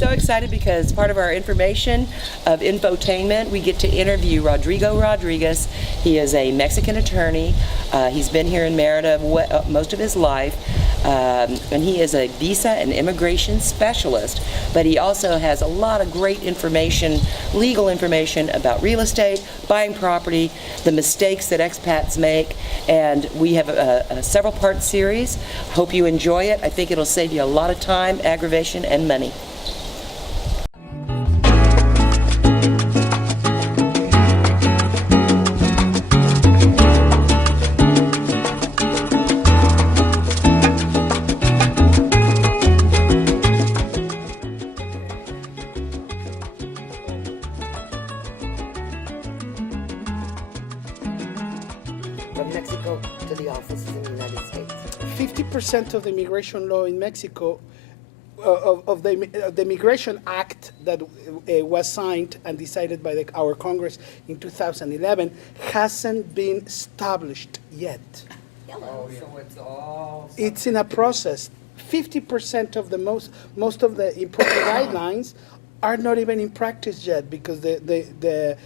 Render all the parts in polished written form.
so excited because part of our information of infotainment, we get to interview Rodrigo Rodriquez. He is a Mexican attorney. He's been here in Merida most of his life, and he is a visa and immigration specialist, but he also has a lot of great information, legal information about real estate, buying property, the mistakes that expats make, and we have a several-part series. Hope you enjoy it. I think it'll save you a lot of time, aggravation, and money. From Mexico to the offices in the United States. 50% of the immigration law in Mexico, of the Immigration Act that was signed and decided by our Congress in 2011, hasn't been established yet. Oh, so it's all... It's in a process. 50% of the most of the important guidelines are not even in practice yet because the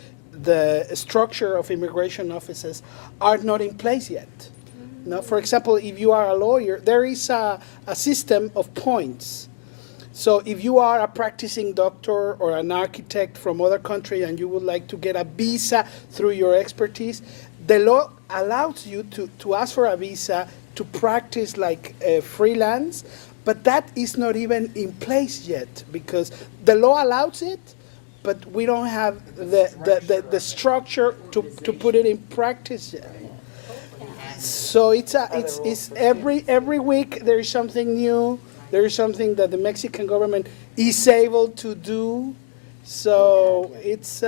structure of immigration offices are not in place yet. No, for example, if you are a lawyer, there is a system of points. So if you are a practicing doctor or an architect from other country and you would like to get a visa through your expertise, the law allows you to ask for a visa to practice like freelance, but that is not even in place yet because the law allows it, but we don't have the structure to put it in practice yet. So it's every week there is something new. There is something that the Mexican government is able to do. So it's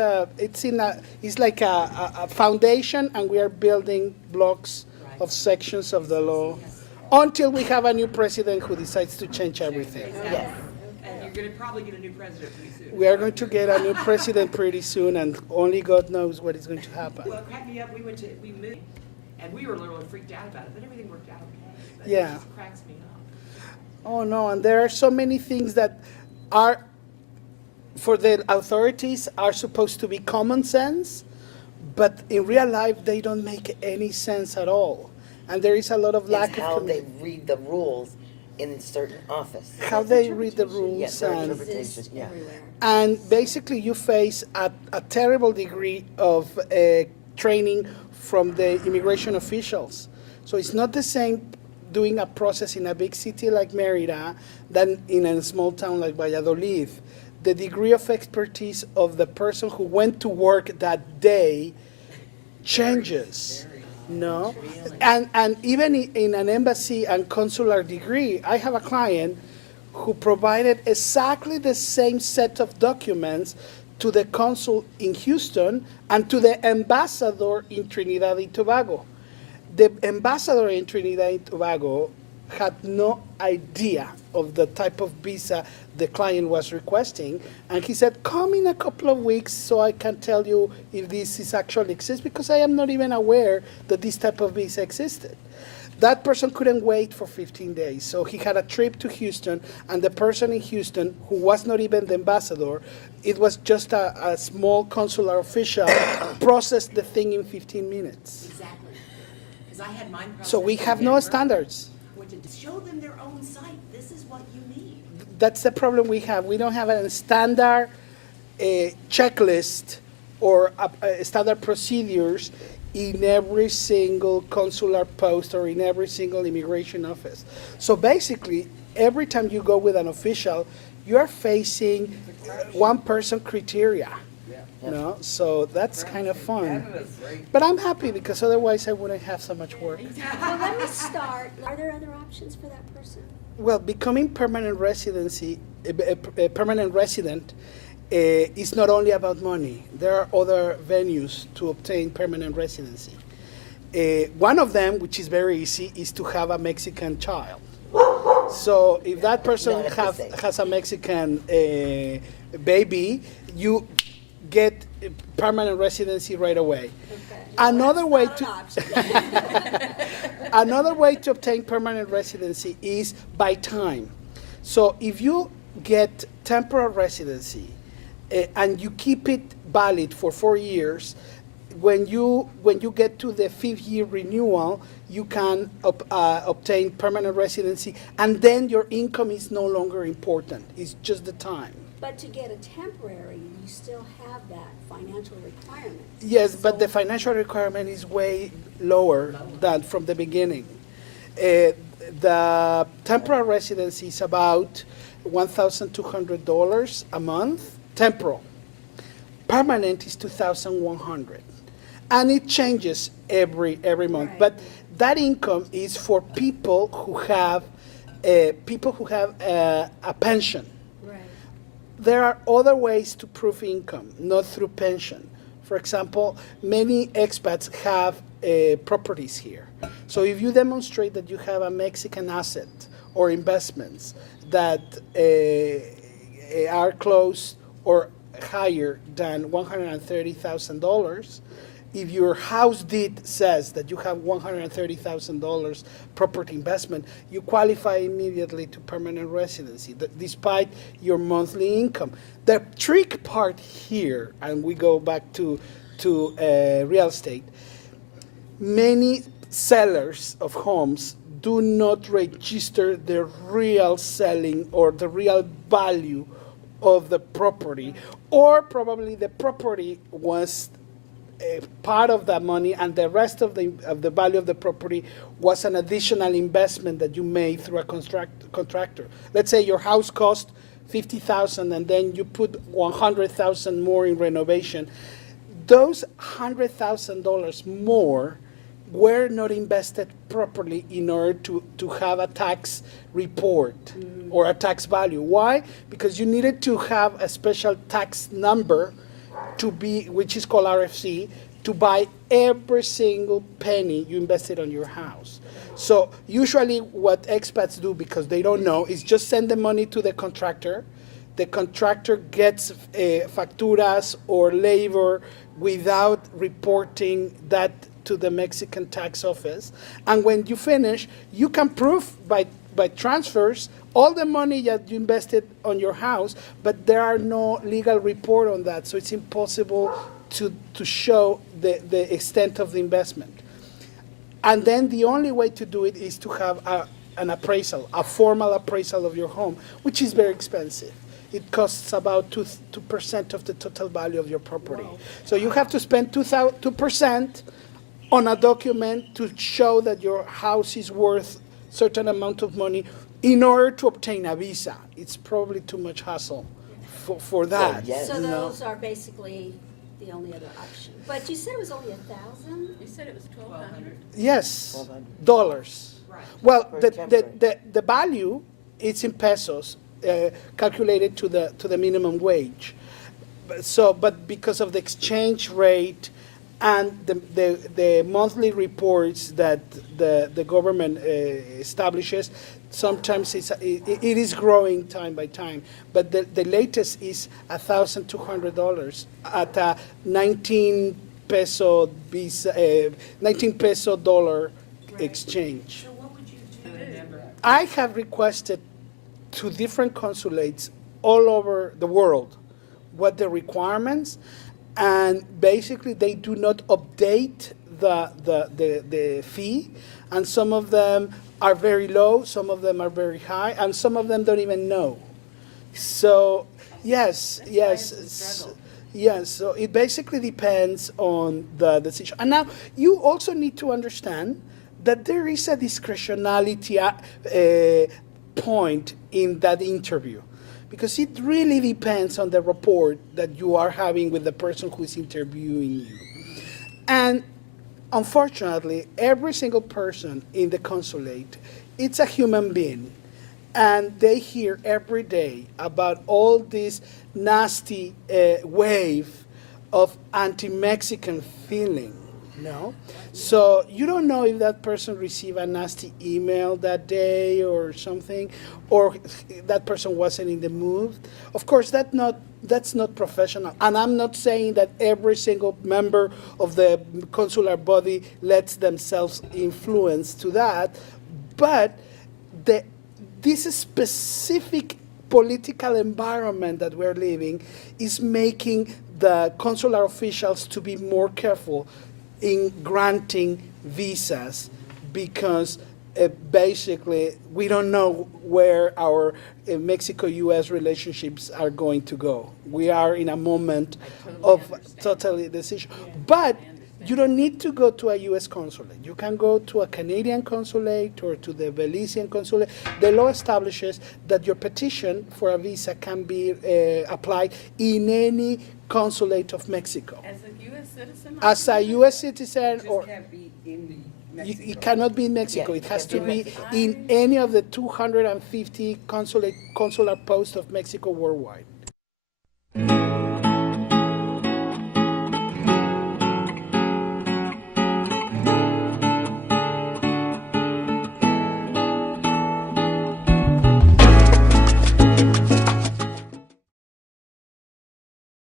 like a foundation, and we are building blocks of sections of the law until we have a new president who decides to change everything. Yes. And you're going to probably get a new president pretty soon. We are going to get a new president pretty soon, and only God knows what is going to happen. Well, it cracked me up. We moved, and we were a little freaked out about it, but everything worked out okay. But Yeah. It just cracks me up. Oh no, and there are so many things that are, for the authorities, are supposed to be common sense, but in real life they don't make any sense at all. And there is a lot of lack It's of how they read the rules in a certain office. how they read the rules. Yes, their and, interpretation, yeah. and basically you face a terrible degree of training from the immigration officials. So it's not the same doing a process in a big city like Merida than in a small town like Valladolid. The degree of expertise of the person who went to work that day changes. No, and even in an embassy and consular degree, I have a client who provided exactly the same set of documents to the consul in Houston and to the ambassador in Trinidad and Tobago. The ambassador in Trinidad and Tobago had no idea of the type of visa the client was requesting, and he said, come in a couple of weeks so I can tell you if this is actually exists, because I am not even aware that this type of visa existed. That person couldn't wait for 15 days, so he had a trip to Houston, and the person in Houston, who was not even the ambassador, it was just a small consular official, processed the thing in 15 minutes. Exactly. Because I had mine processed. So we have no standards. To show them their own site. This is what you need. That's the problem we have. We don't have a standard checklist or standard procedures in every single consular post or in every single immigration office. So basically, every time you go with an official, you are facing one person criteria. No, so that's kind of fun. But I'm happy because otherwise I wouldn't have so much work. Well, let me start. Are there other options for that person? Well, becoming permanent residency, a permanent resident, is not only about money. There are other venues to obtain permanent residency. One of them, which is very easy, is to have a Mexican child. So if that person has a Mexican baby, you get permanent residency right away. Okay. Another way Not to an option. another way to obtain permanent residency is by time. So if you get temporary residency and you keep it valid for 4 years, when you get to the 5th year renewal, you can obtain permanent residency, and then your income is no longer important. It's just the time. But to get a temporary, you still have that financial requirement. Yes, but So- the financial requirement is way lower than from the beginning. The temporary residency is about $1,200 a month, temporal. Permanent is $2,100, and it changes every month. Right. But that income is for people who have a pension. Right. There are other ways to prove income, not through pension. For example, many expats have properties here. So if you demonstrate that you have a Mexican asset or investments that are close or higher than $130,000, if your house deed says that you have $130,000 property investment, you qualify immediately to permanent residency, despite your monthly income. The trick part here, and we go back to real estate, many sellers of homes do not register the real selling or the real value of the property, or probably the property was part of that money, and the rest of the value of the property was an additional investment that you made through a contractor. Let's say your house cost $50,000, and then you put $100,000 more in renovation. Those $100,000 more were not invested properly in order to have a tax report or a tax value. Why? Because you needed to have a special tax number which is called RFC, to buy every single penny you invested on your house. So usually what expats do, because they don't know, is just send the money to the contractor. The contractor gets facturas or labor without reporting that to the Mexican tax office. And when you finish, you can prove by transfers all the money that you invested on your house, but there are no legal report on that, so it's impossible to show the extent of the investment. And then the only way to do it is to have an appraisal, a formal appraisal of your home, which is very expensive. It costs about 2% of the total value of your property. Wow. So you have to spend 2% on a document to show that your house is worth certain amount of money in order to obtain a visa. It's probably too much hassle for that. yes. So you know? those are basically the only other option. But you said it was only 1,000? You said it was 1,200. Yes, $1,200. dollars. Right. Well, For the temporary. value is in pesos, calculated to the minimum wage. But because of the exchange rate and the monthly reports that the government establishes, sometimes it is growing time by time. But the latest is $1,200 at a 19 peso visa, 19 peso dollar exchange. So what would you do? I have requested to different consulates all over the world what the requirements, and basically they do not update the fee, and some of them are very low, some of them are very high, and some of them don't even know. So yes, so it basically depends on the decision. And now you also need to understand that there is a discretionality point in that interview, because it really depends on the rapport that you are having with the person who is interviewing you. And unfortunately, every single person in the consulate, it's a human being, and they hear every day about all this nasty wave of anti-Mexican feeling. No? So you don't know if that person received a nasty email that day or something, or that person wasn't in the mood. Of course, that's not professional. And I'm not saying that every single member of the consular body lets themselves influence to that, but this specific political environment that we're living is making the consular officials to be more careful in granting visas because basically we don't know where our Mexico-U.S. relationships are going to go. We are in a moment of totally decision. But you don't need to go to a U.S. consulate. You can go to a Canadian consulate or to the Belizean consulate. The law establishes that your petition for a visa can be applied in any consulate of Mexico. As a U.S. citizen? As a U.S. citizen, Just or can't be in the Mexico. it cannot be in Mexico. Yeah, It has it to can't be be in in any of the 250 consular posts of Mexico worldwide.